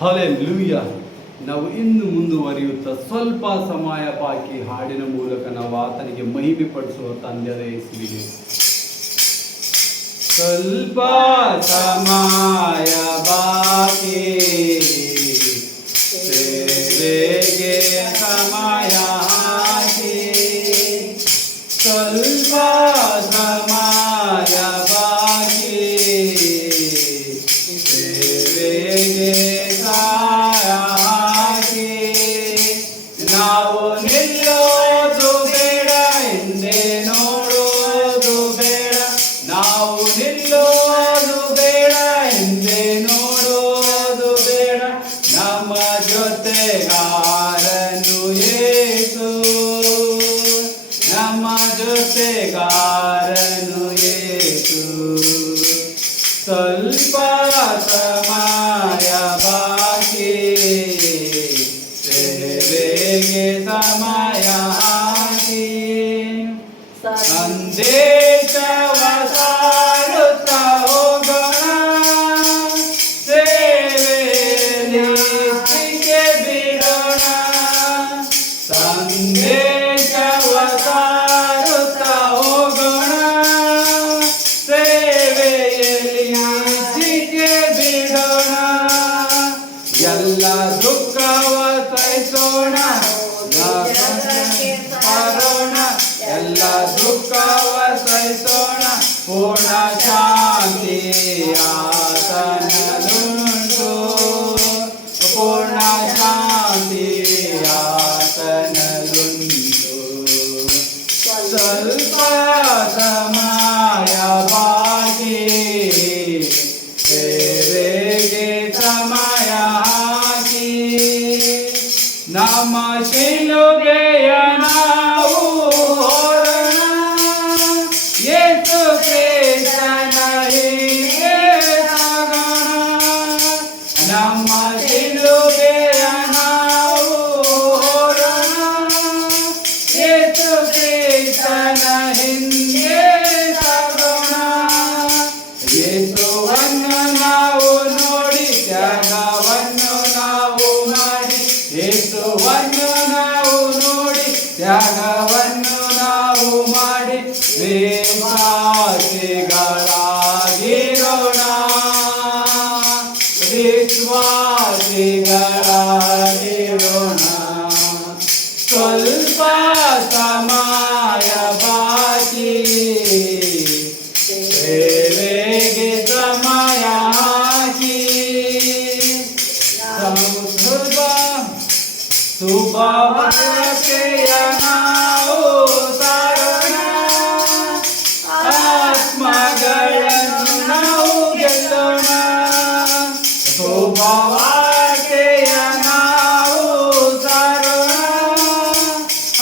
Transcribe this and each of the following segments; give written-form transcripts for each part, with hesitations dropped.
Hallelujah. ನಾವು ಇನ್ನು ಮುಂದುವರಿಯುತ್ತಾ ಸ್ವಲ್ಪ ಸಮಯ ಬಾಕಿ ಹಾಡಿನ ಮೂಲಕ ನಾವು ಆತನಿಗೆ ಮಹಿಮೆ ಪಡಿಸುವ ತಂದೆಯ ಯೇಸುವಿಗೆ ಸ್ವಲ್ಪ ಸಮಯ ಬಾಕಿ, ಸೇವೆಗೆ ಸಮಯ ಹಾಕಿ, ಸ್ವಲ್ಪ ಸಮಯ ಬಾಕಿ, ಸೇವೆಗೆ ಹಾಕಿ. ನಾವು ನಿಲ್ಲೋದು ಬೇಡ, ಹಿಂದೆ ನೋಡೋದು ಬೇಡ. ನಾವು ನಿಲ್ಲೋದು ಬೇಡ, ಹಿಂದೆ ನೋಡೋದು ಬೇಡ. ನಮ್ಮ ಜೊತೆಗಾರನು ಯೇಸು, ನಮ್ಮ ಜೊತೆಗಾರನು ಯೇಸು. ಸ್ವಲ್ಪ ಸಮಯ ಬಾಕಿ, ಸೇವೆಗೆ ಸಮಯ ಹಾಕಿ. ಸಂದೇಶವ ಸಾರುತ್ತಾ ಹೋಗೋಣ, ಸೇವೆಯಲ್ಲಿ ಹೆಚ್ಚಿಗೆ ಬಿಡೋಣ. ಸಂದೇಶವ ಸಾರುತ್ತಾ ಹೋಗೋಣ, ಸೇವೆಯಲ್ಲಿ ಹೆಚ್ಚಿಗೆ ಬಿಡೋಣ. ಎಲ್ಲ ದುಃಖವ ಸಹಿಸೋಣ, ಬರೋಣ. ಎಲ್ಲ ದುಃಖವ ಸಹಿಸೋಣ, ಪೂರ್ಣ ಶಾಂತಿ ಆತನಲ್ಲುಂಟು. ಪೂರ್ಣ ಶಾಂತಿ ಆತನಲ್ಲುಂಟು. ಸ್ವಲ್ಪ ಸಮಯ ಬಾಕಿ, ಸೇವೆಗೆ ಸಮಯ ಹಾಕಿ. ನಮ್ಮ ಶಿಲುಬೆಯ ನಾವು ಹೊರೋಣ, ಯೇಸು ಕ್ರಿಸ್ತನ ಹಿಂದೆ ಸಾಗೋಣ. ನಮ್ಮ ಶಿಲುಬೆಯ ನಾವು ಹೊರೋಣ, ಯೇಸು ಕ್ರಿಸ್ತನ ಹಿಂದೆ ಸಾಗೋಣ. ಯೇಸುವನ್ನು ನಾವು ನೋಡಿ, ತ್ಯಾಗವನ್ನು ನಾವು ಮಾಡಿ. ಯೇಸುವನ್ನು ನಾವು ನೋಡಿ, ತ್ಯಾಗವನ್ನು ನಾವು ಮಾಡಿ. ವಿಶ್ವಾಸಿಗಳಾಗಿರೋಣ, ವಿಶ್ವಾಸಿಗಳಾಗಿರೋಣ. ಸ್ವಲ್ಪ ಸಮಯ ಬಾಕಿ, ಸೇವೆಗೆ ಸಮಯ ಹಾಕಿ. ಶುಭವಾರ್ತೆಯ ನಾವು ಸಾರೋಣ, ಆತ್ಮಗಳನ್ನು ನಾವು ಗೆಲ್ಲೋಣ. ಶುಭವಾರ್ತೆಯ ನಾವು ಸಾರೋಣ,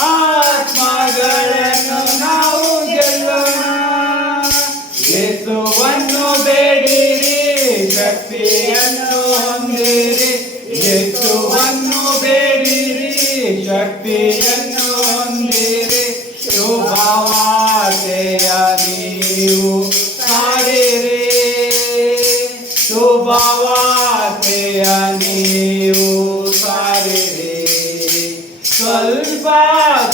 ಆತ್ಮಗಳನ್ನು ನಾವು ಗೆಲ್ಲೋಣ. ಯೇಸುವನ್ನು ಬೇಡಿರಿ, ಶಕ್ತಿಯನ್ನು ಹೊಂದಿರಿ. ಯೇಸುವನ್ನು ಬೇಡಿರಿ, ಶಕ್ತಿಯನ್ನು ಹೊಂದಿರಿ. ಶುಭವಾರ್ತೆಯ ನೀವು ಸಾರಿರಿ, ಶುಭವಾರ್ತೆಯ ನೀವು ಸಾರಿರಿ. ಸ್ವಲ್ಪ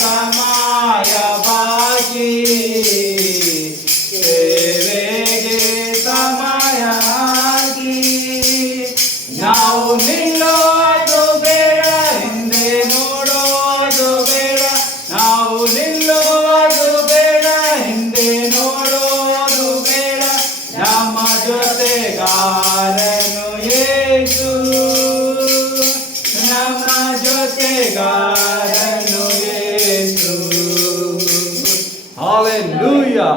ಸಮಯ ಬಾಕಿ, ಸೇವೆಗೆ ಸಮಯ ಹಾಕಿ. ನಾವು ನಿಲ್ಲೋದು ಬೇಡ, ಹಿಂದೆ ನೋಡೋದು ಬೇಡ. ನಾವು ನಿಲ್ಲೋದು ಬೇಡ, ಹಿಂದೆ ನೋಡೋದು ಬೇಡ. ನಮ್ಮ ಜೊತೆಗಾರನು ಯೇಸು, ನಮ್ಮ ಜೊತೆಗಾರನು ಯೇಸು. ಹಲ್ಲೆಲೂಯಾ.